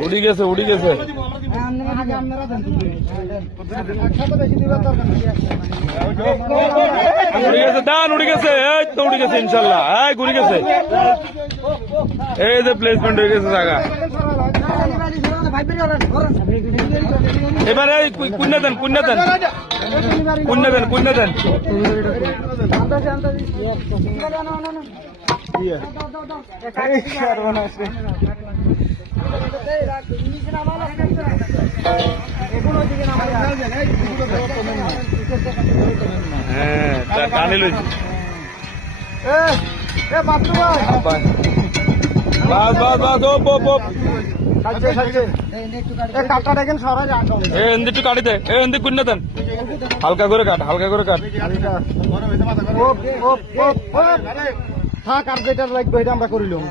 উড়ি গেছে উড়ি গেছে উড়ি গেছে দান উড়ি গেছে এই তো উড়ি গেছে ইনশাল্লাহ এই ঘুরে গেছে এই যে প্লেসমেন্ট হয়ে গেছে জায়গা এবারে কুন্যা দেন কুন্যা দেন কুন্যা দেন কুন্যা দেন হ্যাঁ টানে লইছি বাস বাস বাস ওপ ওপ ওপ একটু কাটি দে এন্দি কুন্যা দেন হালকা করে কাট হালকা করে কাট থাক আর যেটা লাগবে এটা আমরা করিলাম।